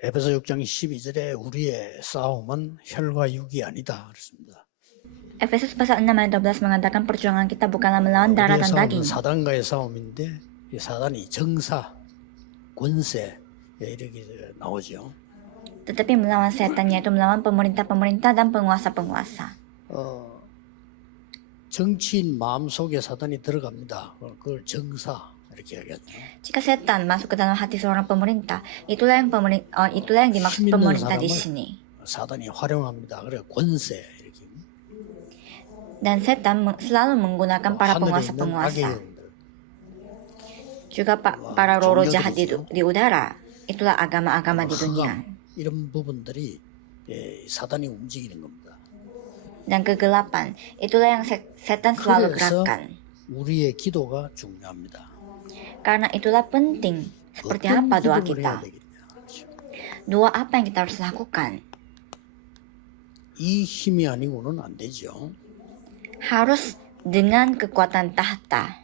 에베소 6장 12절에 우리의 싸움은 혈과 육이 아니다 그렇습니다. Efesus pasal 6 ayat 12 mengatakan perjuangan kita bukanlah melawan darah 우리의 dan 싸움은 daging, 사단과의 싸움인데 이 사단이 정사, 권세 이렇게 나오죠. tetapi melawan setan, yaitu melawan pemerintah-pemerintah dan penguasa-penguasa. 정치인 마음속에 사단이 들어갑니다. 그걸 정사 이렇게 얘기하죠. Jika setan masuk ke dalam hati seorang pemerintah, itulah yang dimaksud 힘 있는 pemerintah di 사람을 sini. 사단이 활용합니다. 그래 권세 이렇게 Dan setan selalu menggunakan para 하늘에 있는 악의 penguasa-penguasa, 영들 juga para roh jahat di udara. Itulah agama-agama di dunia. 이런 부분들이 사단이 움직이는 겁니다. Dan kegelapan, itulah yang setan selalu 그래서 gerakkan. 우리의 기도가 중요합니다. Karena itulah penting, seperti 어떤 apa doa 기도를 해야 kita. 되겠냐. Doa apa yang kita harus lakukan? 이 힘이 아니고는 안 되죠. Harus dengan kekuatan tahta.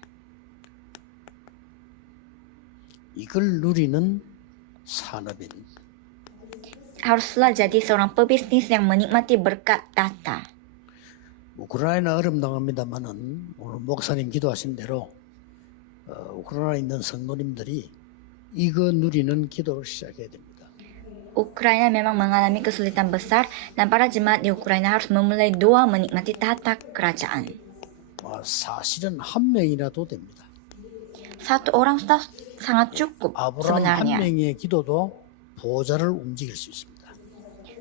이걸 누리는 산업인. Haruslah jadi seorang pebisnis yang menikmati berkat tahta. 우크라이나 어려움당합니다만은 오늘 목사님 기도하신 대로 우크라이나에 있는 성도님들이 이거 누리는 기도를 시작해야 됩니다. Ukraina memang mengalami kesulitan besar dan para jemaat di Ukraina harus memulai doa menikmati tahta kerajaan. 사실은 한 명이라도 됩니다. Satu orang sudah sangat cukup 아브라함 한 sebenarnya. 명의 기도도 보좌를 움직일 수 있습니다.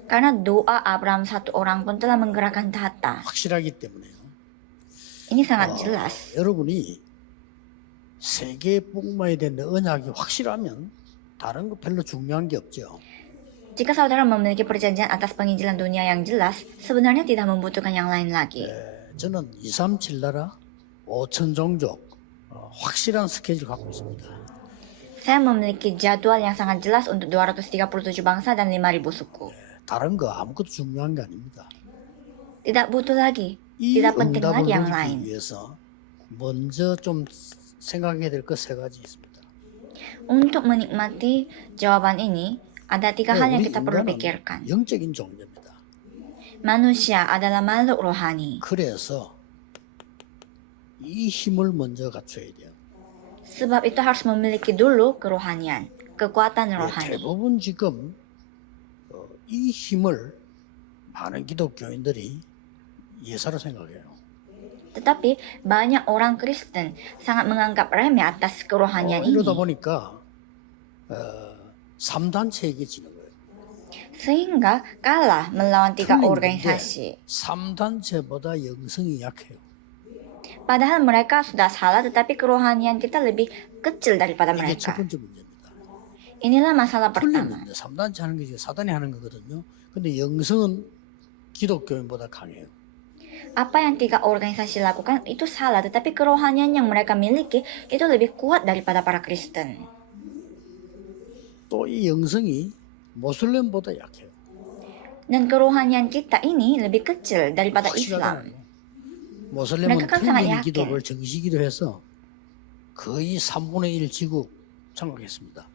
Karena doa Abraham satu orang pun telah menggerakkan tahta. 확실하기 때문에요. Ini sangat jelas. 여러분이 세계에 복마에 되는 언약이 확실하면 다른 거 별로 중요한 게 없죠. Jika saudara memiliki perjanjian atas penginjilan dunia yang jelas, sebenarnya tidak membutuhkan yang lain lagi. 저는 237 나라 5천 종족 확실한 스케줄 갖고 있습니다. Saya memiliki jadwal yang sangat jelas untuk 237 bangsa dan 5.000 suku. 다른 거 아무것도 중요한 게 아닙니다. Tidak butuh lagi, 이 tidak penting 응답을 lagi yang 누리기 lain. 위해서 먼저 좀 생각해야 될 것 세 가지 있습니다. Untuk menikmati jawaban ini, ada 3 hal yang 우리 kita perlu 인간은 pikirkan. 영적인 존재입니다. Manusia adalah makhluk rohani. 그래서 이 힘을 먼저 갖춰야 돼요. Sebab itu harus memiliki dulu kerohanian, kekuatan rohani. 대부분 지금 이 힘을 많은 기독교인들이 예사로 생각해요. Tetapi banyak orang Kristen sangat menganggap remeh atas kerohanian ini. 이러다 보니까 3단체에게 지는 거예요. Sehingga kalah melawan 3 organisasi. 3단체보다 영성이 약해요. Padahal mereka sudah salah, tetapi kerohanian kita lebih kecil daripada 이게 첫 mereka. 번째 문제입니다. Inilah masalah pertama. 틀리는데 3단체 하는 게 사단이 하는 거거든요. 근데 영성은 기독교인보다 강해요. Apa yang 3 organisasi lakukan itu salah, tetapi kerohanian yang mereka miliki itu lebih kuat daripada para Kristen. 또 이 영성이 모슬렘보다 약해요. Dan kerohanian kita ini lebih kecil daripada Islam. 확실하잖아요. 모슬렘은 mereka kan sangat 틀린 yakin. 기도를 정시기도해서 거의 3분의 1 지구 장악했습니다.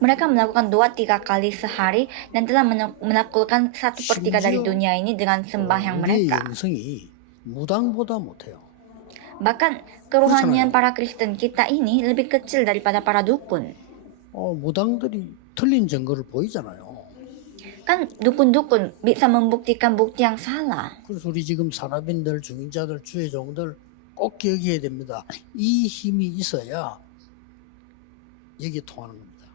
Mereka melakukan doa 3 kali sehari dan telah menaklukkan 1/3 dari dunia ini dengan sembahyang 우리의 mereka. 영성이 무당보다 못해요. Bahkan kerohanian para Kristen kita ini lebih kecil daripada para dukun. 무당들이 틀린 증거를 보이잖아요. Kan dukun-dukun bisa membuktikan bukti yang salah. 그래서 우리 지금 산업인들, 중인자들, 주의종들 꼭 기억해야 됩니다. 이 힘이 있어야 여기 통하는 겁니다.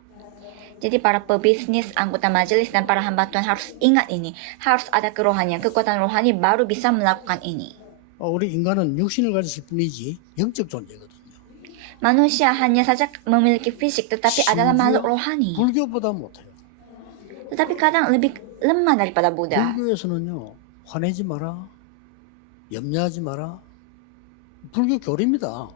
Jadi para pebisnis, anggota majelis, dan para hamba Tuhan harus ingat ini. Harus ada kerohanian, kekuatan rohani baru bisa melakukan ini. 우리 인간은 육신을 가졌을 뿐이지 영적 존재거든요. Manusia hanya saja memiliki fisik, tetapi adalah makhluk rohani. 불교보다 못해요. Tetapi kadang lebih lemah daripada Buddha. 불교에서는요, 화내지 마라, 염려하지 마라. 불교 교리입니다.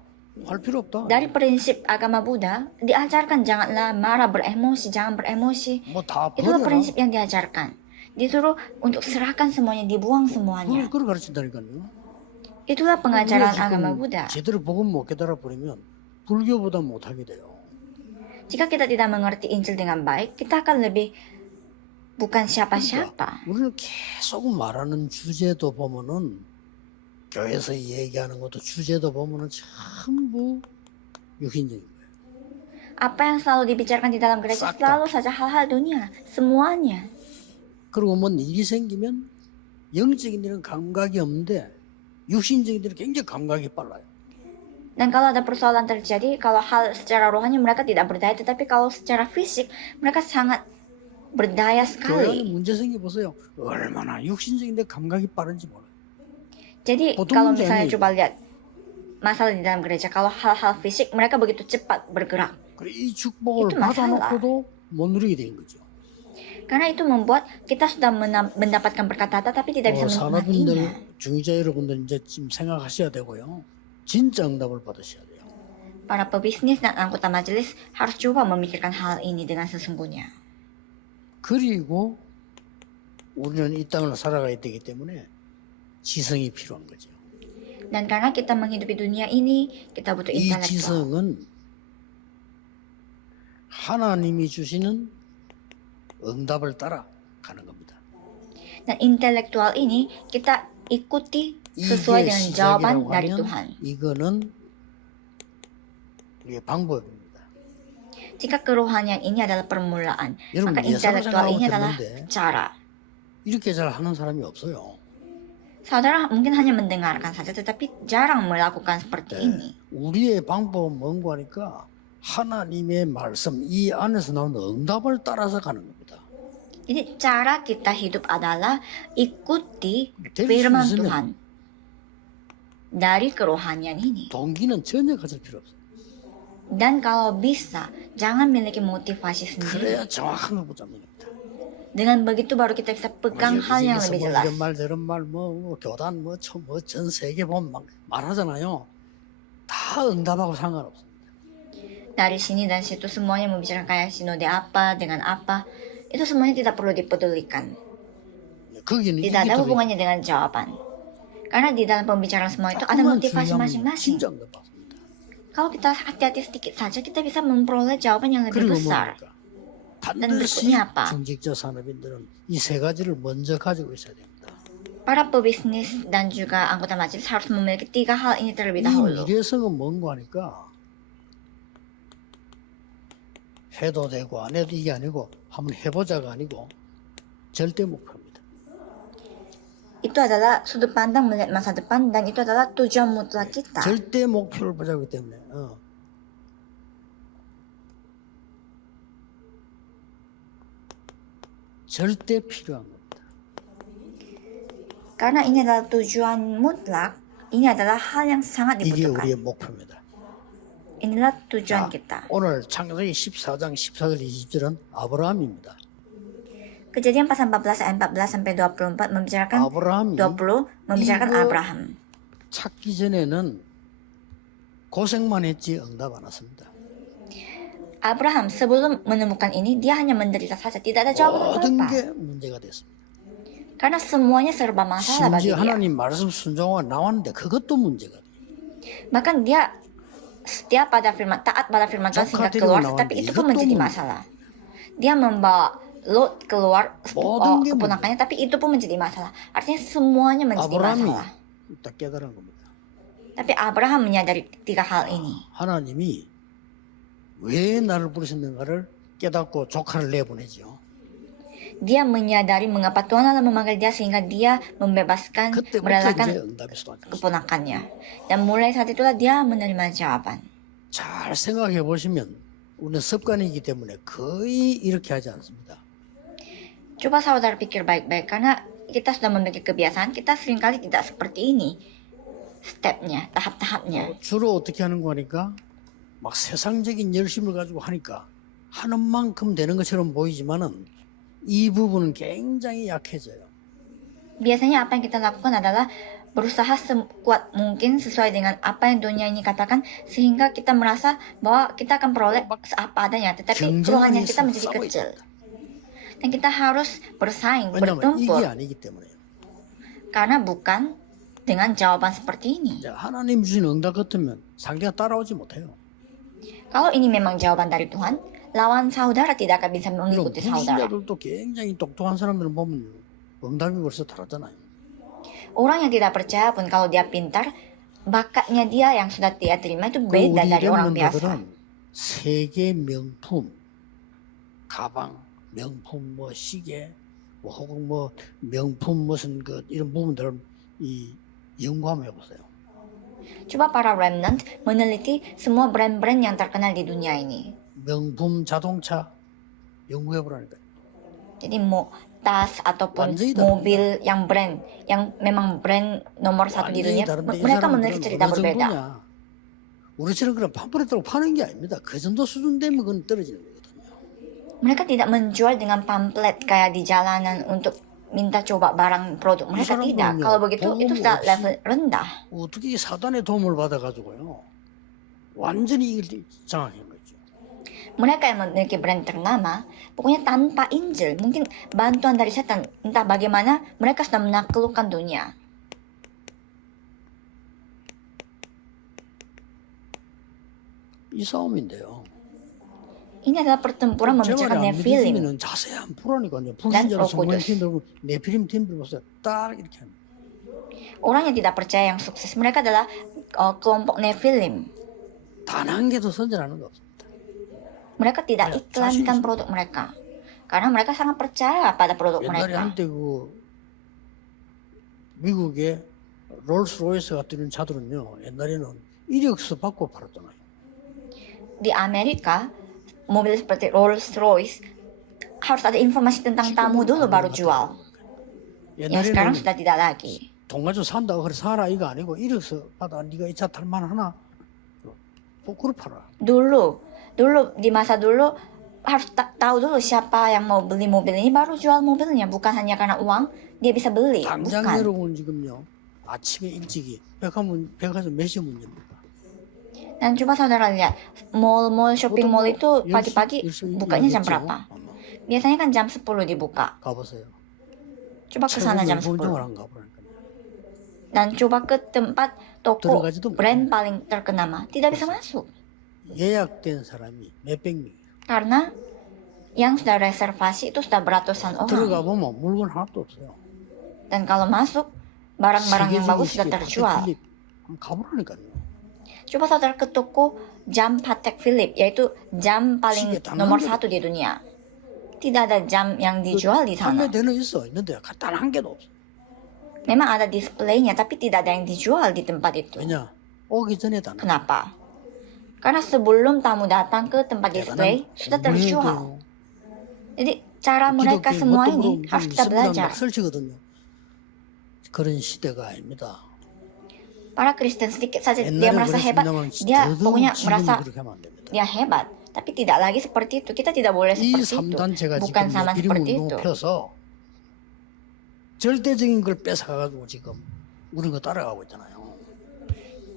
할 필요 없다. Dari prinsip agama Buddha, diajarkan janganlah marah, beremosi, jangan beremosi. 뭐다 Itulah 버려라. prinsip yang diajarkan. Disuruh untuk serahkan semuanya, dibuang semuanya. 그걸 가르친다니까요. Itulah pengajaran agama Buddha. 제대로 복음 못 깨달아 버리면 불교보다 못하게 돼요. Jika kita tidak mengerti Injil dengan baik, kita akan lebih bukan siapa-siapa. 우리는 계속 말하는 주제도 보면은 교회에서 얘기하는 것도 주제도 보면은 전부 육신적인 거예요. Apa yang selalu dibicarakan di dalam gereja selalu saja hal-hal dunia, semuanya. 그리고 뭔 일이 생기면 영적인 일은 감각이 없는데 육신적인 일은 굉장히 감각이 빨라요. Dan kalau ada persoalan terjadi, kalau hal secara rohani mereka tidak berdaya, tetapi kalau secara fisik mereka sangat berdaya 교회 안에 sekali. 문제 생겨보세요. 얼마나 육신적인데 감각이 빠른지 몰라요. Jadi Betul kalau menjadi. misalnya coba lihat masalah di dalam gereja, kalau hal-hal fisik mereka begitu cepat bergerak. 그래, 이 축복을 itu masalah. 받아놓고도 못 누리게 된 거죠. Karena itu membuat kita sudah mendapatkan berkat tapi tidak bisa 산업인들, menikmatinya. 중위자 여러분들 이제 지금 생각하셔야 되고요. 진짜 응답을 받으셔야 돼요. Para pebisnis dan anggota majelis harus coba memikirkan hal ini dengan sesungguhnya. 그리고 우리는 이 땅을 살아가야 되기 때문에 지성이 필요한 거죠. Dan karena kita menghidupi dunia ini, kita butuh 이 intelektual. 지성은 하나님이 주시는 응답을 따라 가는 겁니다. Dan intelektual ini kita ikuti sesuai 이게 dengan jawaban 시작이라고 dari 하면 Tuhan. 이거는 이게 방법입니다. Jika kerohanian ini adalah permulaan, 여러분, maka 예사로 intelektual ini 생각하고 adalah 듣는데 cara. 이렇게 잘 하는 사람이 없어요. Saudara mungkin hanya mendengarkan saja, tetapi jarang melakukan seperti ini. 우리의 방법은 뭔고 하니까 하나님의 말씀 이 안에서 나오는 응답을 따라서 가는 겁니다. Jadi cara kita hidup adalah ikuti 수 firman 있으면 Tuhan dari kerohanian ini. 동기는 전혀 가질 필요 없어요. Dan kalau bisa, jangan miliki motivasi sendiri. 그래야 정확한 걸 붙잡는 겁니다. Dengan begitu baru kita bisa pegang hal yang 여기저기서 lebih 뭐 jelas. 이런 말 저런 말 교단 전 세계 보면 막 말하잖아요. 다 응답하고 상관없습니다. Dari sini dan situ semuanya membicarakan kayak sinode apa dengan apa. Itu semuanya tidak perlu dipedulikan. 거기는 Tidak ada 이게 더 hubungannya dengan jawaban. Karena di dalam pembicaraan semua itu ada 조금만 motivasi 주의하면 masing-masing. 진짜 응답받습니다. Kalau kita hati-hati sedikit saja, kita bisa memperoleh jawaban yang lebih 그리고 besar. 뭡니까? Dan 반드시 berikutnya apa? 중직자 산업인들은 이 세 가지를 먼저 가지고 있어야 됩니다. Para pebisnis dan juga anggota majelis harus memiliki 3 hal ini terlebih 이 dahulu. 미래성은 뭔고 하니까 해도 되고 안 해도 이게 아니고 한번 해보자가 아니고 절대 목표입니다. Itu adalah sudut pandang melihat masa depan dan itu adalah tujuan mutlak kita. 절대 목표를 보자기 때문에 절대 필요한 겁니다. Karena ini adalah tujuan mutlak, ini adalah hal yang sangat 이게 dibutuhkan. 우리의 목표입니다. Inilah tujuan 자, kita. 오늘 창세기 14장 14절 20절은 아브라함입니다. Kejadian pasal 14 ayat 14 sampai 24 membicarakan 아브라함이 20 membicarakan 이거 Abraham. 찾기 전에는 고생만 했지 응답 안 왔습니다. Abraham sebelum menemukan ini dia hanya menderita saja, tidak ada jawaban 모든 apa-apa. 게 문제가 됐습니다. Karena semuanya serba masalah bagi 심지어 dia. 하나님 말씀 순종하고 나왔는데 그것도 문제가 돼요. Bahkan dia setia pada firman, taat pada firman Tuhan sehingga Jokat keluar, itu tetapi lawan itu dia. pun Itu menjadi pun- masalah. Dia membawa Lot keluar 모든 게 keponakannya, tapi itu pun menjadi masalah. Artinya semuanya menjadi 아브라함이 masalah. 딱 깨달은 겁니다. Tapi Abraham menyadari 3 hal ini. 하나님이 왜 나를 부르셨는가를 깨닫고 조카를 내보내죠. Dia menyadari mengapa Tuhan Allah memanggil dia sehingga dia membebaskan, 그때부터 이제 merelakan 응답이 쏟아졌어요. keponakannya. Dan mulai saat itulah dia menerima jawaban. 잘 생각해 보시면 우리는 습관이기 때문에 거의 이렇게 하지 않습니다. Coba saudara pikir baik-baik, karena kita sudah memiliki kebiasaan, kita seringkali tidak seperti ini. Stepnya, tahap-tahapnya. 주로 어떻게 하는 거니까 막 세상적인 열심을 가지고 하니까 하는 만큼 되는 것처럼 보이지만은 이 부분은 굉장히 약해져요. Biasanya apa yang kita lakukan adalah berusaha sekuat mungkin sesuai dengan apa yang dunia ini katakan, sehingga kita merasa bahwa kita akan peroleh apa adanya, tetapi kerohanian kita menjadi 싸워 kecil. 있습니다. Dan kita harus bersaing, 왜냐하면 이게 bertumpuk, 아니기 때문에요. karena bukan dengan jawaban seperti ini. 이제 하나님 주신 응답 같으면 상대가 따라오지 못해요. Kalau ini memang jawaban dari Tuhan, lawan saudara tidak akan bisa 이런 mengikuti saudara. 불신자들도 굉장히 똑똑한 사람들을 보면 응답이 벌써 다르잖아요. Orang yang tidak percaya pun kalau dia pintar, bakatnya dia yang sudah dia terima itu 그 beda 우리 dari orang biasa. 랩런더들은 세계 명품, 가방, 명품 뭐 시계, 뭐 혹은 뭐 명품 무슨 그 이런 부분들을 이 연구하면 해보세요. Coba para remnant meneliti semua brand-brand yang terkenal di dunia ini. 명품 자동차 연구해보라니까요. Jadi mau tas ataupun 완전히 다릅니다. mobil yang brand, yang memang brand nomor satu di 완전히 dunia, 다른데 이 mereka 사람들은 memiliki cerita 어느 berbeda. 정도냐? 우리처럼 그런 팜플렛으로 파는 게 아닙니다. 그 정도 수준 되면 그건 떨어지는 거거든요. Mereka tidak menjual dengan pamflet kayak di jalanan untuk minta coba barang produk. Mereka 사람들은요, tidak. Kalau begitu itu 복음이 sudah 없이- level rendah. 어떻게 사단의 도움을 받아가지고요. 완전히 이걸 장악한 거죠. Mereka yang memiliki brand ternama, pokoknya tanpa Injil, mungkin bantuan dari setan, entah bagaimana, mereka sudah menaklukkan dunia. 이 싸움인데요. Ini adalah pertempuran 제 membicarakan 말이 안 Nephilim. 믿으시면 자세한 풀어니까요. 불신자로서 로코데스. 모인 팀들 보면 네피림 팀들 보세요. 딱 이렇게 합니다. Orang yang tidak percaya yang sukses, mereka adalah kelompok Nephilim. 단 한 개도 선전하는 거 없습니다. Mereka tidak Ya, iklankan 자신- produk mereka. Karena mereka sangat percaya pada produk 옛날에 mereka. 한때 그 미국의 롤스로이스 같은 차들은요. 옛날에는 이력서 받고 팔았잖아요. Di Amerika, mobil seperti Rolls Royce harus ada informasi tentang tamu dulu baru jual. Yang sekarang 옛날에는 sudah tidak lagi. 돈 가지고 산다고 그래 사라 이거 아니고 이력서 받아 네가 이 차 탈만 하나 뭐 그걸 팔아. Dulu di masa dulu harus tahu dulu siapa yang mau beli mobil ini baru jual mobilnya, bukan hanya karena uang dia bisa beli. 당장 Bukan. 여러분 지금요 아침에 일찍이 백화점 몇 시 문 엽니까? Dan coba saudara lihat, mall shopping mall itu pagi-pagi bukanya jam berapa? Biasanya kan jam 10 dibuka. 가보세요. Coba ke sana jam 최고 10. 명품점을 안 가보라니까. Dan coba ke tempat toko 들어가지도 brand paling terkenal, tidak bisa masuk. 예약된 사람이 몇백 명. Karena yang sudah reservasi itu sudah beratusan 들어가 orang. 보면 물건 하나도 없어요. Dan kalau masuk, barang-barang yang bagus sudah 시계, terjual. 필립 한번 가보라니까요. Coba saudara ke toko jam Patek Philippe, yaitu jam paling 시계 단 nomor 한 개. 1 di dunia. Tidak ada jam yang dijual di sana. 판매되는 있는데 단 한 개도 없어. Memang ada displaynya, tapi tidak ada yang dijual di tempat itu. 왜냐? 오기 전에 다 Kenapa? Karena sebelum tamu datang ke tempat display, sudah terjual. Jadi cara mereka semua ini harus kita belajar. 막 설치거든요. 그런 시대가 아닙니다. Para Kristen sedikit saja dia 옛날에 merasa hebat, 그랬습니다만 dia pokoknya 지금 merasa 그렇게 하면 안 됩니다. dia hebat. Tapi tidak lagi seperti itu. Kita tidak boleh 이 seperti itu. 3단체가 Bukan 지금 sama 내피림 seperti 운동을 itu. 펴서 절대적인 걸 뺏어가지고 지금 우리 거 따라가고 있잖아요.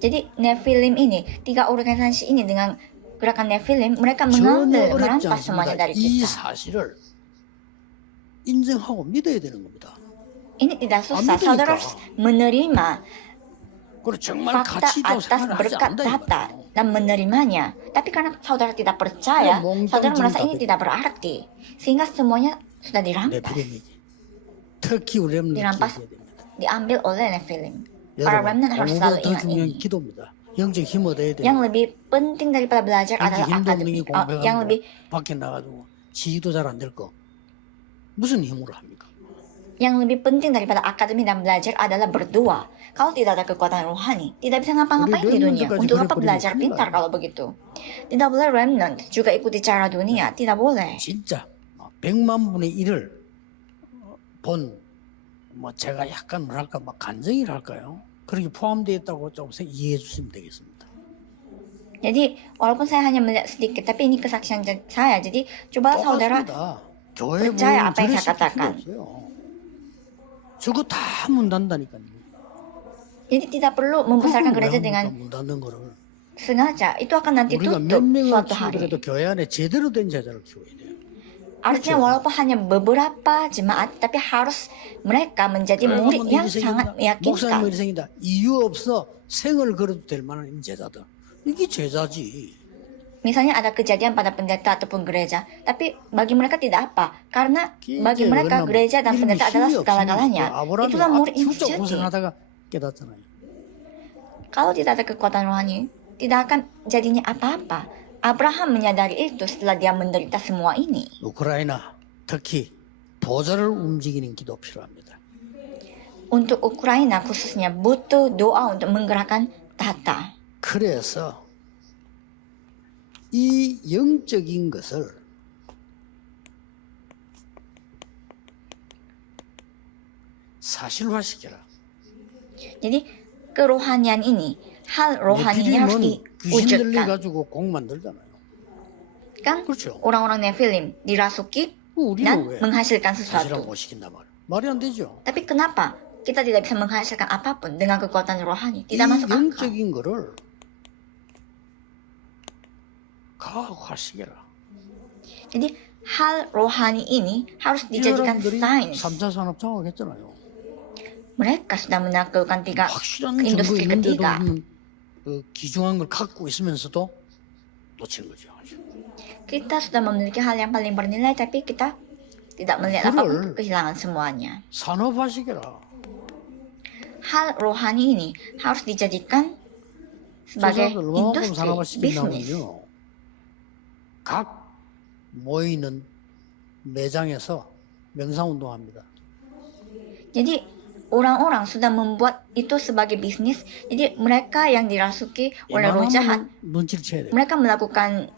Jadi Nephilim ini, 3 organisasi ini dengan gerakan Nephilim, mereka 전혀 mengambil, 어렵지 merampas semuanya 않습니다. dari 이 kita. 사실을 인정하고 믿어야 되는 겁니다. Ini tidak susah. 믿으니까. Saudara harus menerima 그리고 정말 fakta 가치 있다고 atas 생각을 하지 berkat 않는다 data 이거예요. dan menerimanya. Tapi karena saudara tidak percaya, 그럼 몽땅 saudara merasa 지금 ini 답이- tidak berarti. Sehingga semuanya sudah dirampas. 네피림이지. 특히 우리 렘넌트 Dirampas, 기억해야 됩니다. diambil oleh Nephilim. Para 여러분, remnant harus selalu 공부보다 더 ingat 중요한 ini. 기도입니다. 영적 힘 얻어야 돼요. Yang lebih penting daripada belajar 영적 adalah 힘도 없는 게 akademik. Yang 공부해가지고 lebih 밖에 나가지고 지휘도 잘 안 될 거. 무슨 힘으로 합니까? penting daripada akademik dan belajar adalah berdoa. Kalau tidak ada kekuatan rohani, tidak bisa ngapa-ngapain di dunia. remnant Untuk kaji apa kuri-kuri belajar 큰일 pintar 나요. kalau begitu? Tidak boleh remnant juga ikuti cara dunia. Tidak boleh. 진짜 100만 분의 1을 본 뭐 제가 약간 뭐랄까 막 간증이랄까요? 그렇게 포함되어 있다고 좀 이해해 주시면 되겠습니다. Jadi walaupun saya hanya melihat sedikit, tapi ini kesaksian saya. Jadi coba saudara 똑같습니다. 교회 percaya 보면 apa yang 전혀 saya 시킬 필요 katakan. 없어요. 저거 다 문 닫다니까요. Jadi tidak perlu membesarkan gereja dengan 문 닫는 거를 sengaja. Itu akan nanti 우리가 tutup 몇 명을 suatu hari. 키우더라도 교회 안에 제대로 된 제자를 키워야 돼요. Artinya walaupun hanya beberapa jemaat, tapi harus mereka menjadi murid yang sangat 목사님이 meyakinkan. 생긴다. 이유 없어 생을 걸어도 될 만한 제자들. 이게 제자지. misalnya ada kejadian pada pendeta ataupun gereja, tapi bagi mereka tidak apa, karena bagi mereka gereja dan pendeta adalah segala-galanya. Itulah murid yang sejati. 고생하다가 깨닫잖아요. Kalau tidak ada kekuatan rohani, tidak akan jadinya apa-apa. Abraham menyadari itu setelah dia menderita semua ini. 우크라이나 특히 보좌를 움직이는 기도 필요합니다. Untuk Ukraina khususnya butuh doa untuk menggerakkan tahta. 그래서 이 영적인 것을 사실화시켜라. Jadi kerohanian ini, hal rohaninya harus 귀신 diwujudkan. 들려가지고 공 만들잖아요. Kan 그렇죠. orang-orang Nephilim dirasuki dan 우리는 왜 menghasilkan 사실하고 sesuatu. 못 시킨단 말이야. 말이 안 되죠. Tapi kenapa kita tidak bisa menghasilkan apapun dengan kekuatan rohani? 이 Tidak masuk akal. 영적인 거를 과학화시켜라. Jadi hal rohani ini harus dijadikan 여러분들이 sains. 3차 산업 장악했잖아요. Mereka sudah menaklukkan tiga 확실한 증거 industri 있는데도 ketiga. 기중한 걸 갖고 있으면서도 놓친 거죠. Kita sudah memiliki hal yang paling bernilai, tapi kita tidak melihat apapun, kehilangan semuanya. 산업화시켜라. Hal rohani ini harus dijadikan sebagai 조사들 얼마만큼 industri, bisnis. 산업화시킨다면요. 각 모이는 매장에서 명상운동합니다. Jadi orang-orang sudah membuat itu sebagai bisnis. Jadi mereka yang dirasuki oleh roh jahat, 눈치를 채야 돼요. mereka melakukan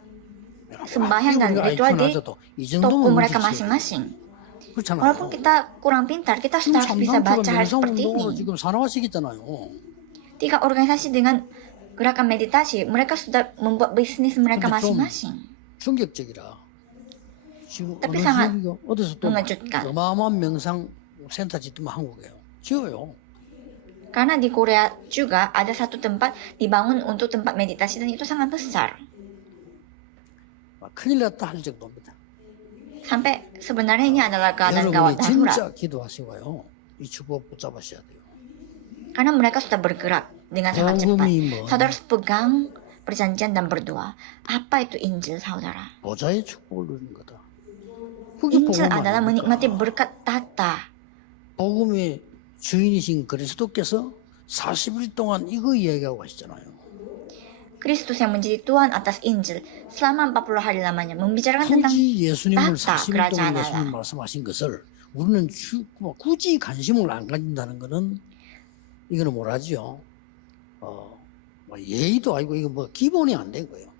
sembahyang dan ritual di toko mereka masing-masing. 그렇잖아요. Walaupun kita kurang pintar, kita sudah harus bisa baca hal seperti 명상운동으로 ini. 지금 산업화시켰잖아요. Tiga organisasi dengan gerakan meditasi, mereka sudah membuat bisnis mereka 근데 좀 masing-masing. 충격적이라. 지금 tapi 어느 sangat 지역이가 어디서 또 mengejutkan. 어마어마한 명상 센터 짓더만 한국에요. 지어요. Karena di Korea juga ada satu tempat dibangun untuk tempat meditasi dan itu sangat besar. 큰일 났다 할 정도입니다. Sampai sebenarnya ini adalah keadaan 여러분이 gawat darurat. 진짜 기도하시고요. 이 축복 붙잡으셔야 돼요. Karena mereka sudah bergerak dengan sangat cepat. 복음이 뭐 Saudara harus pegang perjanjian dan berdoa. Apa itu Injil, saudara? 보좌의 축복을 누리는 거다. 그게 Injil 복음 adalah 아닙니까? menikmati berkat tahta. 복음의 주인이신 그리스도께서 40일 동안 이거 이야기하고 가시잖아요. Kristus yang menjadi Tuhan atas Injil selama 40 hari lamanya membicarakan tentang 굳이 예수님을 tahta 40일 kerajaan 동안 예수님 Allah. 말씀하신 것을 우리는 굳이 관심을 안 가진다는 것은 이거는 뭐라지요? 뭐 예의도 아니고 이거 뭐 기본이 안 된 거예요.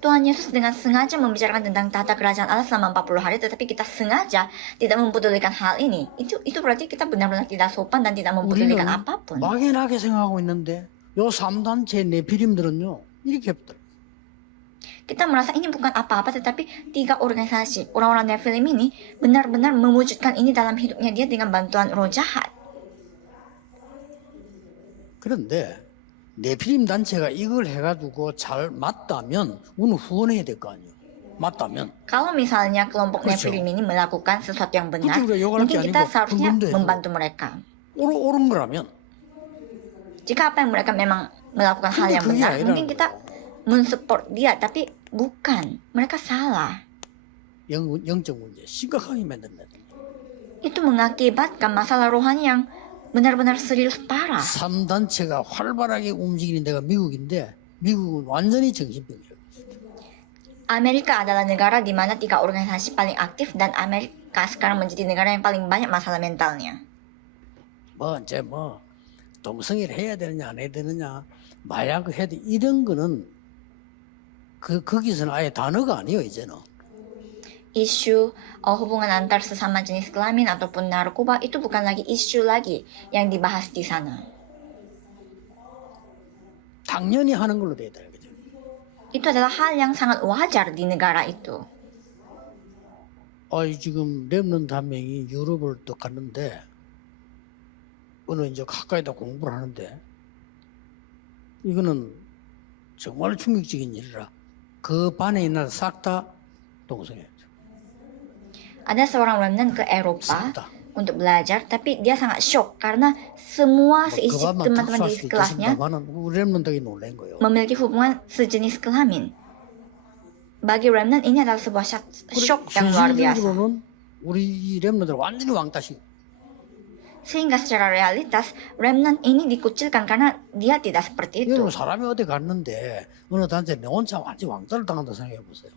Tuhan Yesus dengan sengaja membicarakan tentang tahta kerajaan Allah selama 40 hari, tetapi kita sengaja tidak mempedulikan hal ini. Itu berarti kita benar-benar tidak sopan dan tidak 우리는 mempedulikan apapun. 막연하게 생각하고 있는데 요 3단체 네피림들은요 이렇게 했더라. Kita merasa ini bukan apa-apa, tetapi tiga organisasi orang-orang Nephilim ini benar-benar mewujudkan ini dalam hidupnya dia dengan bantuan roh jahat. 그런데 네피림 단체가 이걸 해가지고 잘 맞다면 우리는 후원해야 될 거 아니에요. 맞다면 Kalau misalnya kelompok 그렇죠. Nephilim ini melakukan sesuatu yang benar, 그렇죠. 요거할 게 mungkin kita 아니고 seharusnya 그분도 해서. membantu mereka. 옳은 거라면 Jika apa yang mereka memang melakukan hal 근데 yang 그게 benar, 아니라 mungkin kita mensupport dia, tapi bukan. Mereka salah. 영적 문제 심각하게 만든다. Itu mengakibatkan masalah rohani yang benar-benar serius parah. 3단체가 활발하게 움직이는 데가 미국인데 미국은 완전히 정신병이에요. Amerika adalah negara di mana tiga organisasi paling aktif dan Amerika sekarang menjadi negara yang paling banyak masalah mentalnya. 뭐 이제 뭐 동성애를 해야 되느냐 안 해야 되느냐 마약을 해야 돼 이런 거는 거기서는 아예 단어가 아니에요 이제는. Isu hubungan antar sesama jenis kelamin ataupun narkoba itu bukan lagi isu lagi yang dibahas di sana. 당연히 하는 걸로 돼야 돼요. 그죠? Itu adalah hal yang sangat wajar di negara itu. 지금 렘넌트 한 명이 유럽을 또 갔는데 어느 이제 가까이다 공부를 하는데 이거는 정말 충격적인 일이라 그 반에 있는 싹 다 동성애죠. Ada seorang remnant ke Eropa 싹 다. untuk belajar, tapi dia sangat shock karena semua seisi 그 반만 teman-teman 특수할 di 수도 kelasnya 있겠습니다만은 렘넌트가 놀란 거예요. memiliki hubungan sejenis kelamin. bagi remnant ini adalah sebuah shock yang luar biasa. 현실적으로는 우리 렘너들 완전히 왕따시. Sehingga secara realitas remnant ini dikucilkan karena dia tidak seperti itu. 여러분 사람이 어디 갔는데 어느 단체 명언차 완전 왕따를 당한다 생각해 보세요.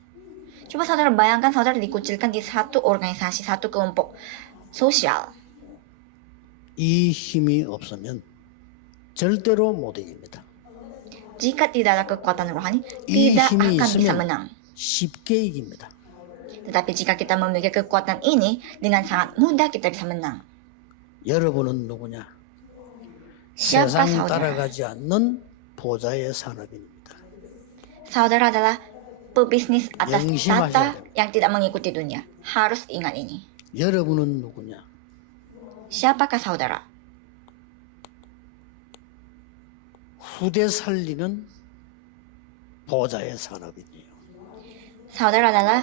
Coba saudara bayangkan saudara dikucilkan di satu organisasi, satu kelompok sosial. 이 힘이 없으면 절대로 못 이깁니다. Jika tidak ada kekuatan rohani, 이 tidak 힘이 akan bisa 있으면 menang. 쉽게 이깁니다. Tetapi jika kita memiliki kekuatan ini, dengan sangat mudah kita bisa menang. 여러분은 누구냐? Siapa 세상 saudara? 따라가지 않는 보좌의 산업인입니다. Saudara adalah pebisnis atas Yang tata yang tidak mengikuti dunia. Harus ingat ini. 여러분은 누구냐? Siapakah saudara? 후대 살리는 보좌의 산업인이에요. Saudara adalah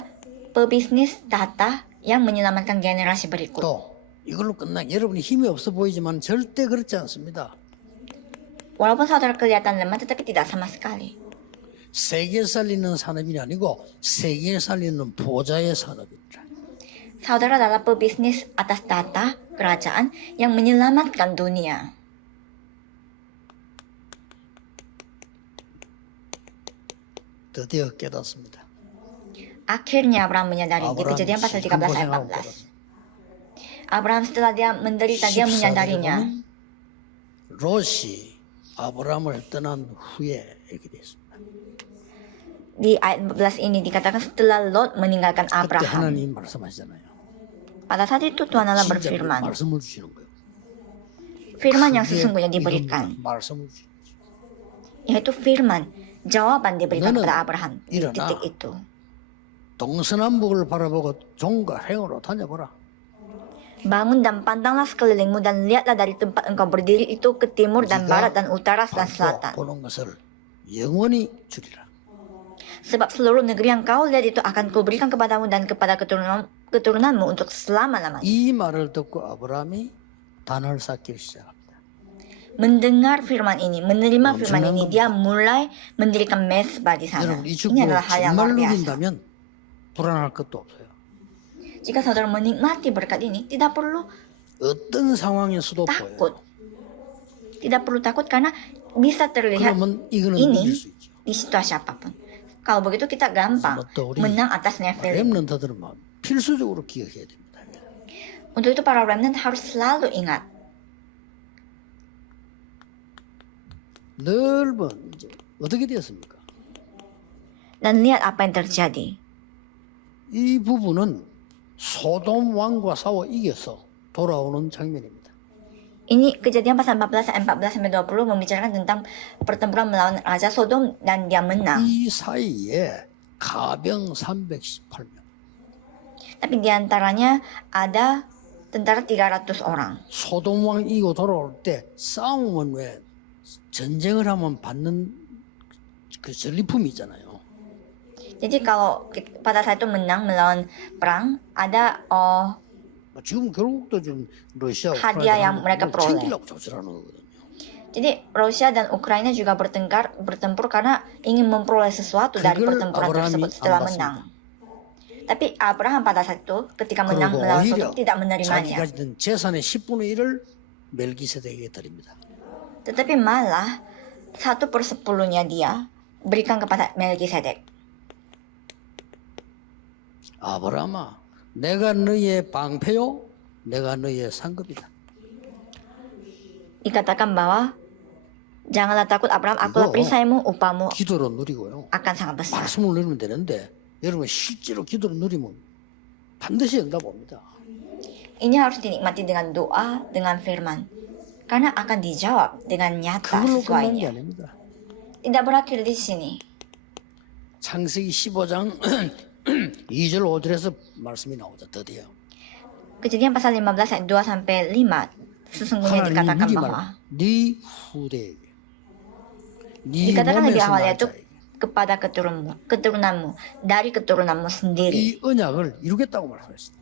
pebisnis tata yang menyelamatkan generasi berikut. 또 이걸로 여러분이 힘이 없어 보이지만 절대 그렇지 않습니다. Walaupun saudara kelihatan lemah, tetapi tidak sama sekali. 세계 살리는 산업이 아니고 세계 살리는 보좌의 산업입니다. Saudara adalah pebisnis atas tata kerajaan yang menyelamatkan dunia. 드디어 깨닫습니다. Akhirnya Abraham menyadari di 아브라함이 Kejadian pasal 13 ayat 고생하고 14. 깨닫습니다. Abraham setelah dia menderita, dia 14절에 menyadarinya. 보면 롯이 아브라함을 떠난 후에 이렇게 되어 있습니다. Di ayat 14 ini dikatakan setelah Lot meninggalkan 그때 Abraham. 하나님 말씀하시잖아요. Pada saat itu Tuhan Allah 진짜 berfirman. 말씀을 주시는 거예요. Firman yang 그게 sesungguhnya 이겁니다. diberikan. 말씀을 주시는 거죠. Yaitu firman. Jawaban diberikan 너는 kepada Abraham di 일어나. titik itu. 동서남북을 바라보고 종과 행으로 다녀보라. Bangun dan pandanglah sekelilingmu dan lihatlah dari tempat engkau berdiri itu ke timur dan barat dan utara dan selatan. 보는 것을 영원히 주리라. Sebab seluruh negeri yang kau lihat itu akan kuberikan kepadamu dan kepada keturunanmu untuk selama-lamanya. 이 말을 듣고 아브라함이 단을 쌓기 시작합니다. Mendengar firman ini, menerima firman 엄청난 ini, dia mulai mendirikan mesbah di sana. 여러분 이 Ini 축복 adalah hal yang 정말 luar biasa. 누린다면 불안할 것도 없어요. Jika saudara menikmati berkat ini, tidak perlu 어떤 상황에서도 takut. 보여요. Tidak perlu takut karena bisa terlihat 그러면 이거는 ini 이길 수 있죠. di situasi apapun. Kalau begitu kita gampang 또 우리 menang atas Nephilim. 렘넌트들은 필수적으로 기억해야 됩니다. Untuk itu para remnant harus selalu ingat. 넓은 이제 어떻게 되었습니까? Dan lihat apa yang terjadi. 이 부분은 소돔 왕과 싸워 이겨서 돌아오는 장면입니다. Ini Kejadian pasal 14 ayat 14 sampai 20 membicarakan tentang pertempuran melawan Raja Sodom dan dia menang. 이 사이에 가병 318명. Tapi di antaranya ada tentara 300 orang. 소돔 왕 이고 돌아올 때 싸움은 왜 전쟁을 하면 받는 그 전리품이 있잖아요. Jadi kalau pada saat itu menang melawan perang, ada 지금 결국도 좀 러시아 hadiah yang mereka peroleh. 챙기려고 조절하는 거거든요. Jadi Rusia dan Ukraina juga bertempur karena ingin memperoleh sesuatu dari 그걸 pertempuran 아브라함이 tersebut setelah 안 menang. 받습니다. Tapi Abraham pada saat itu ketika menang 그리고 melawan 오히려 Sodom tidak 자기가 menerimanya. 가진 재산의 10분의 1을 멜기세덱에게 드립니다. Tetapi malah 1/10-nya dia berikan kepada Melkisedek. 아브라함아, 내가 너의 방패요, 내가 너의 상급이다. Dikatakan bahwa janganlah takut Abraham, akulah 이거 perisaimu, upamu 기도로 누리고요. akan sangat besar. 말씀을 누리면 되는데 여러분 실제로 기도로 누리면 반드시 응답 옵니다. Ini harus dinikmati dengan doa, dengan firman. Karena akan dijawab dengan nyata 그걸로 끝난 게 sesuainya. 아닙니다. Tidak berakhir di sini. 창세기 15장 2절 5절에서 말씀이 나오죠. 드디어 Kejadian pasal 15 ayat 2 sampai 5 sesungguhnya 하나님이 dikatakan 미리 bahwa 네 후대에게 네 dikatakan lebih 몸에서 awal 난 yaitu 자에게 kepada keturunanmu, dari keturunanmu sendiri. 이 언약을 이루겠다고 말씀하셨습니다.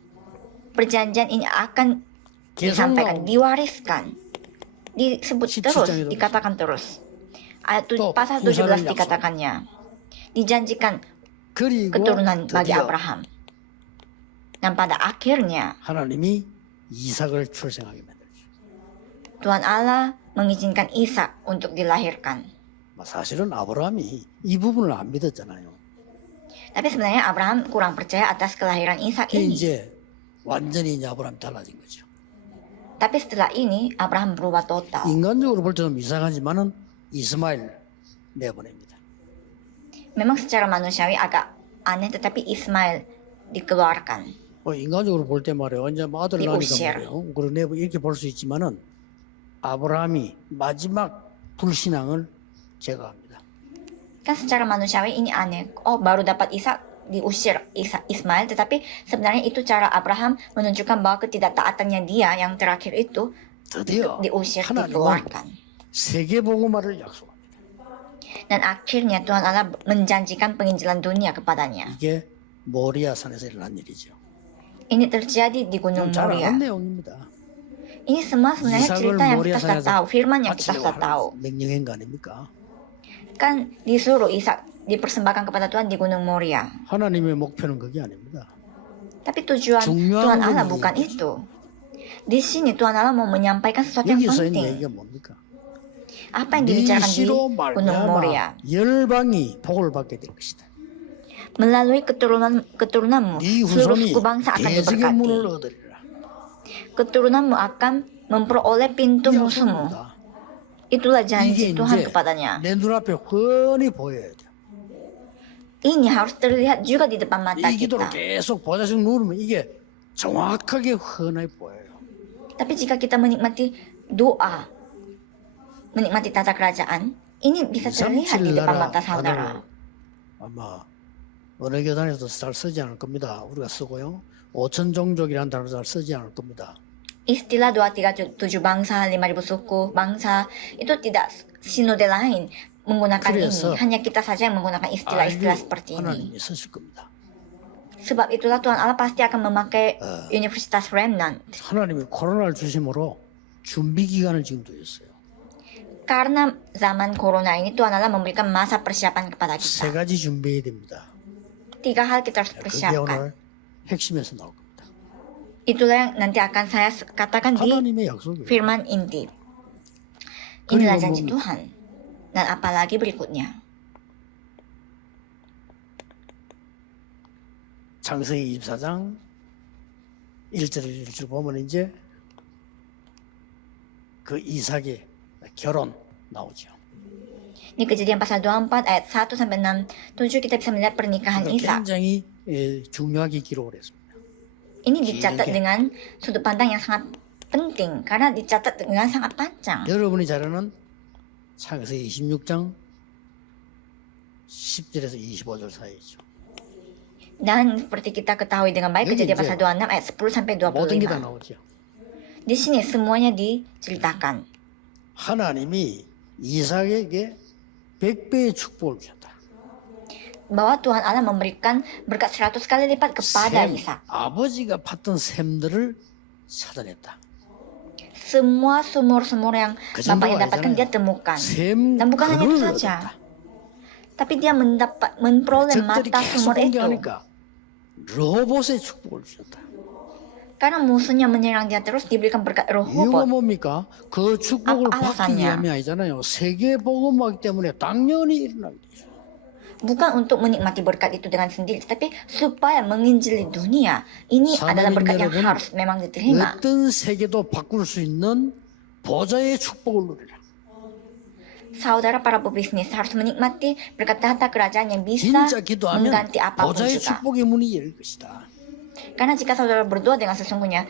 Perjanjian ini akan 계속 disampaikan, 나옵니다. diwariskan, disebut 17 terus, 장에도 dikatakan terus. Ayat 또 pasal 군사를 17 dikatakannya, dijanjikan 그리고 keturunan bagi 드디어 Abraham. Dan pada akhirnya 하나님이 이삭을 출생하게 만들죠. Tuhan Allah mengizinkan Ishak untuk dilahirkan. 사실은 아브라함이 이 부분을 안 믿었잖아요. Tapi sebenarnya Abraham kurang percaya atas kelahiran Ishak 그게 ini. 이제 완전히 이제 아브라함이 달라진 거죠. Tapi setelah ini Abraham berubah total. 인간적으로 볼 때는 이상하지만은 이스마엘 내보냅니다. Memang secara manusiawi agak aneh tetapi Ismail dikeluarkan. 인간적으로 볼 때 말이에요. 이제 뭐 아들 낳으니까 이웃이야. 말이에요. 그리고 내보 이렇게 볼 수 있지만은 아브라함이 마지막 불신앙을 제거합니다. Kan secara manusiawi ini aneh. Oh, baru dapat Ishak diusir Ismail, tetapi sebenarnya itu cara Abraham menunjukkan bahwa ketidaktaatannya dia yang terakhir itu 드디어 diusir, 하나님은 dikeluarkan. 세계복음화를 약속합니다. Dan akhirnya Tuhan Allah menjanjikan penginjilan dunia kepadanya. 이게 모리아 산에서 일어난 일이죠. Ini terjadi di Gunung 잘 Moria. 아는 내용입니다. Ini semua sebenarnya 이삭을 cerita yang kita sudah 모리아산에서 tahu, firman yang kita 바치려고 sudah tahu. 하는 명령한 거 아닙니까? Kan disuruh Ishak dipersembahkan kepada Tuhan di Gunung Moria. 하나님의 목표는 그게 아닙니다. Tapi tujuan 중요한 Tuhan Allah 건 bukan 이거죠. itu. Di sini Tuhan Allah mau menyampaikan sesuatu yang 여기서 있는 penting. 얘기가 뭡니까? Apa yang dibicarakan di 니시로 Gunung Moria? 말미암아 열방이 복을 받게 될 것이다. Melalui keturunanmu, 네 seluruh 후손이 suku bangsa akan 대적의 diberkati. 문을 얻으리라. Keturunanmu akan memperoleh pintu 이 musuhmu. 약속입니다. Itulah 이게 janji Tuhan 이제 kepadanya. 내 눈앞에 훤히 보여야 돼. Ini harus terlihat juga di depan mata 이 기도를 kita. 계속 보자식 누르면 이게 정확하게 훤하게 보여요. Tapi jika kita menikmati doa, menikmati tata kerajaan, ini bisa terlihat di depan mata saudara. 아마 어느 교단에서도 잘 쓰지 않을 겁니다. 우리가 쓰고요. 5천 종족이라는 단어 잘 쓰지 않을 겁니다. Istilah 237 bangsa, 5.000 suku, bangsa, itu tidak sinode lain menggunakan 그래서 ini. Hanya kita saja yang menggunakan istilah-istilah seperti ini. 하나님이 쓰실 겁니다. Sebab itulah Tuhan Allah pasti akan memakai Universitas Remnant. 하나님이 코로나를 주심으로 준비 기간을 지금 두셨어요. Karena zaman corona ini Tuhan Allah memberikan masa persiapan kepada 세 kita. 가지 준비해야 됩니다. 3 hal kita harus 그게 persiapkan. 오늘 핵심에서 나올 겁니다. Itulah yang nanti akan saya katakan di 하나님의 약속이에요. firman inti. Inilah 그리고 janji 뭡니까? Tuhan. Dan apalagi berikutnya. 창세기 24장 1절 1절 보면 이제 그 이삭의 결혼 나오죠. Ini kejadian pasal 24 ayat 1 sampai 6, 7 kita bisa melihat pernikahan Ishak. 굉장히 중요하게 기록을 했습니다. Ini dicatat 길게. dengan sudut pandang yang sangat penting karena dicatat dengan sangat panjang. 여러분이 잘 아는 창세기 26장 10절에서 25절 사이죠. Dan seperti kita ketahui dengan baik Ini kejadian 이제 pasal 26 ayat 10 sampai 모든 게 다 25. 나오죠. Di sini semuanya diceritakan. 하나님이 이삭에게 100배의 축복을 주셨다. Bahwa Tuhan Allah memberikan berkat 100 kali lipat kepada 셈, Ishak. 아버지가 팠던 샘들을 찾아냈다. Semua sumur-sumur yang 그 bapaknya 정도가 dapatkan dia temukan. 샘 Dan bukan hanya itu 그늘을 saja. 얻었다. Tapi dia memperoleh 적들이 mata 계속 sumur itu. 공격하니까 로봇의 축복을 주셨다. Karena musuhnya menyerang dia terus diberikan berkat roh 이유가 Hobot. 뭡니까? 그 축복을 아, 받기 알았었냐. 위함이 아니잖아요. 세계 복음하기 때문에 당연히 일어나게 되죠. Bukan untuk menikmati berkat itu dengan sendiri, tapi supaya menginjili dunia. Ini adalah berkat yang 여러분, harus memang diterima. 어떤 세계도 바꿀 수 있는 보좌의 축복을 누리라. Saudara para pebisnis harus menikmati berkat tahta kerajaan yang bisa 진짜 기도하면 mengganti apapun 보좌의 juga. 축복의 문이 열릴 것이다. Karena jika saudara berdoa dengan sesungguhnya,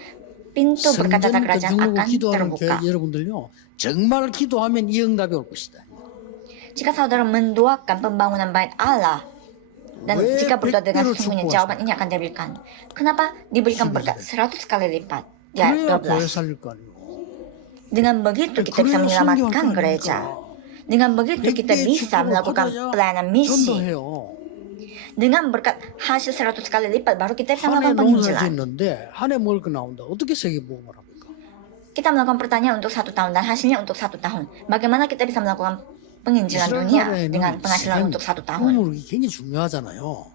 pintu berkat tahta 성전 kerajaan 등록을 akan 기도하는 terbuka. 교회 여러분들요. 정말 기도하면 이 응답이 올 것이다. Jika saudara mendoakan pembangunan bait Allah, dan 왜 jika berdoa dengan 100배로 sesungguhnya, 축복하십니까? jawaban ini akan diberikan. Kenapa diberikan berkat 100 kali lipat? Di ayat 그래야 교회 12. 살릴 거 아니에요. Dengan begitu kita bisa 그래야 menyelamatkan 성경을 gereja. 읽으니까. Dengan begitu kita 100배의 bisa 축복을 melakukan 받아야 pelayanan misi. 전도해요. Dengan berkat hasil 100 kali lipat baru kita bisa 한 해 melakukan 농사를 penginjilan. 짓는데 한 해 먹을 거 나온다. 어떻게 세계 복음을 합니까? Kita melakukan pertanyaan untuk 1 tahun dan hasilnya untuk 1 tahun. Bagaimana kita bisa melakukan penginjilan dunia dengan penghasilan untuk 1 tahun? 꿈을 굉장히 중요하잖아요.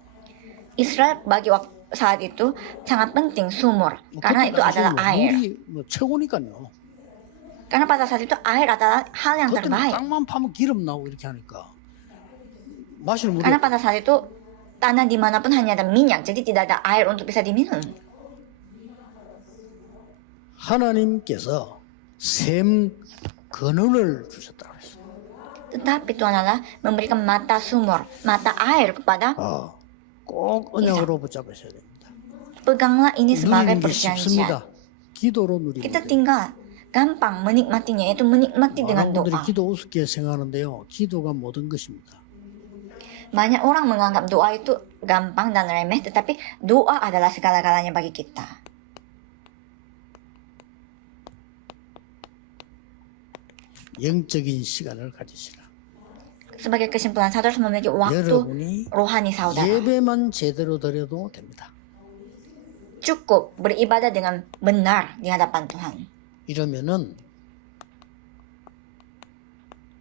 Israel bagi waktu saat itu sangat penting sumur karena itu adalah air. 물이 뭐 최고니까요. Karena pada saat itu air adalah hal yang 그때는 terbaik. 땅만 파면 기름 나오고 이렇게 하니까 마실 물이 Karena pada saat itu tanah dimanapun hanya ada minyak, jadi tidak ada air untuk bisa diminum. 하나님께서 샘 근원을 주셨다고 했어요. Tetapi Tuhan Allah memberikan mata sumur, mata air kepada 꼭 언약으로 붙잡으셔야 됩니다. peganglah ini sebagai 누리는 게 perjanjian. 쉽습니다. 기도로 누리는 Kita 거예요. tinggal gampang menikmatinya, yaitu menikmati dengan 많은 분들이 doa. 기도 우습게 생각하는데요. 기도가 모든 것입니다. Banyak orang menganggap doa itu gampang dan remeh, tetapi doa adalah segala-galanya bagi kita. 영적인 시간을 가지시라. Sebagai kesimpulan, saudara harus memiliki waktu 여러분이 rohani saudara. 예배만 제대로 드려도 됩니다. Cukup beribadah dengan benar di hadapan Tuhan. 이러면은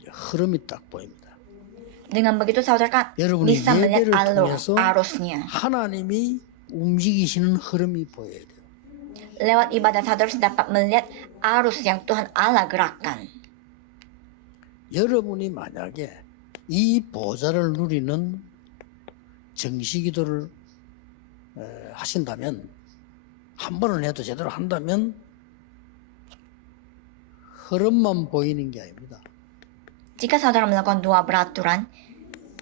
흐름이 딱 보입니다. Dengan begitu saudara kan 여러분이 bisa melihat 예배를 alur, 통해서 arusnya. 하나님이 움직이시는 흐름이 보여야 돼요. Lewat ibadah saudara harus dapat melihat arus yang Tuhan Allah gerakkan. 여러분이 만약에 이 보좌를 누리는 정시기도를 하신다면 한 번은 해도 제대로 한다면 흐름만 보이는 게 아닙니다. Jika saudara melakukan dua beraturan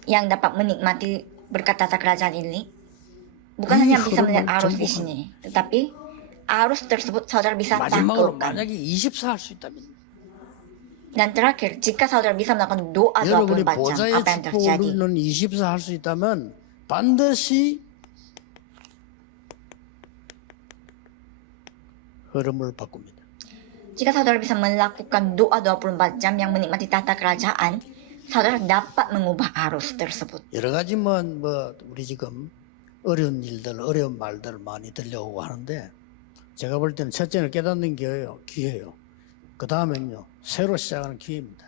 yang dapat menikmati berkat tata kerajaan ini, bukan hanya bisa melihat arus di sini, tetapi arus tersebut saudara bisa 마지막으로 taklukkan. 만약에 24 할 수 있다면 Dan terakhir, jika saudara bisa melakukan doa 여러분이 24 jam, 보좌의 apa yang terjadi? 축복을 24 할 수 있다면 반드시 흐름을 바꿉니다. Jika saudara bisa melakukan doa 24 jam yang menikmati tata kerajaan, saudara dapat mengubah arus tersebut. 여러 가지 뭐 우리 지금 어려운 일들, 어려운 말들 많이 들려오고 하는데 제가 볼 때는 첫째는 깨닫는 기회예요. 그 다음엔요 새로 시작하는 기회입니다.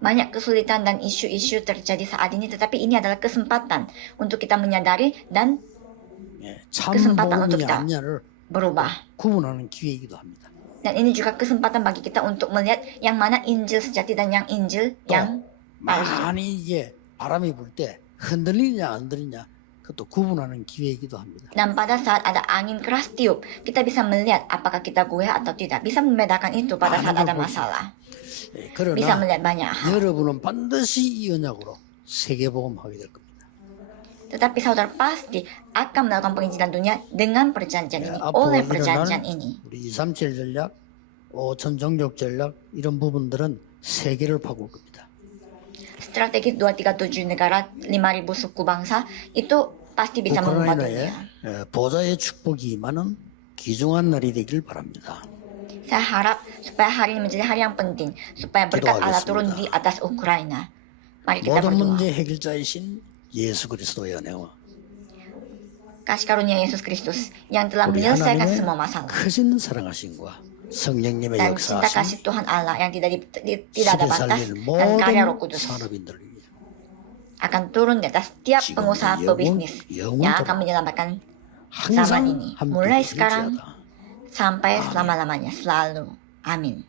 Banyak kesulitan dan isu-isu terjadi saat ini, tetapi ini adalah kesempatan untuk kita menyadari dan 참 kesempatan untuk 복음이 kita 아니냐를 berubah. 구분하는 기회이기도 합니다. Dan ini juga kesempatan bagi kita untuk melihat yang mana Injil sejati dan yang Injil yang palsu. 많이 이게 바람이 불 때 흔들리냐 안 흔들리냐 그것도 구분하는 기회이기도 합니다. Dan pada saat ada angin keras tiup, kita bisa melihat apakah kita goyah atau tidak. Bisa membedakan itu pada saat ada masalah. Bisa 그러나 melihat banyak hal. 여러분은 반드시 이 언약으로 세계복음하게 될 겁니다. Tetapi saudara pasti akan melakukan penginjilan dunia dengan perjanjian ini, 앞으로 oleh 일어날 perjanjian ini. 우리 237 전략, 5천 종족 전략 이런 부분들은 세계를 바꿀 겁니다. Strategi 237 negara, 5.000 suku bangsa, itu pasti bisa mengubah 우크라이나에 dunia. 보좌의 축복이 임하는 귀중한 날이 되길 바랍니다. Saya harap supaya hari ini menjadi hari yang penting, supaya berkat Allah turun di atas Ukraina. Mari kita 모든 berdoa. 문제 해결자이신 예수 그리스도의 은혜와 Kasih karunia Yesus Kristus yang telah 우리 menyelesaikan 하나님의 semua masalah. 크신 사랑하심과 성령님의 Dan cinta 역사하심 kasih Tuhan Allah yang tidak ada 시대 batas 살릴 dan karya Roh 모든 Kudus 산업인들을 위해 akan turun di atas tiap 지금 pengusaha pebisnis yang akan menyelamatkan zaman 항상 ini. 함께 Mulai 일치하다. sekarang sampai selama-lamanya. Selalu. Amin.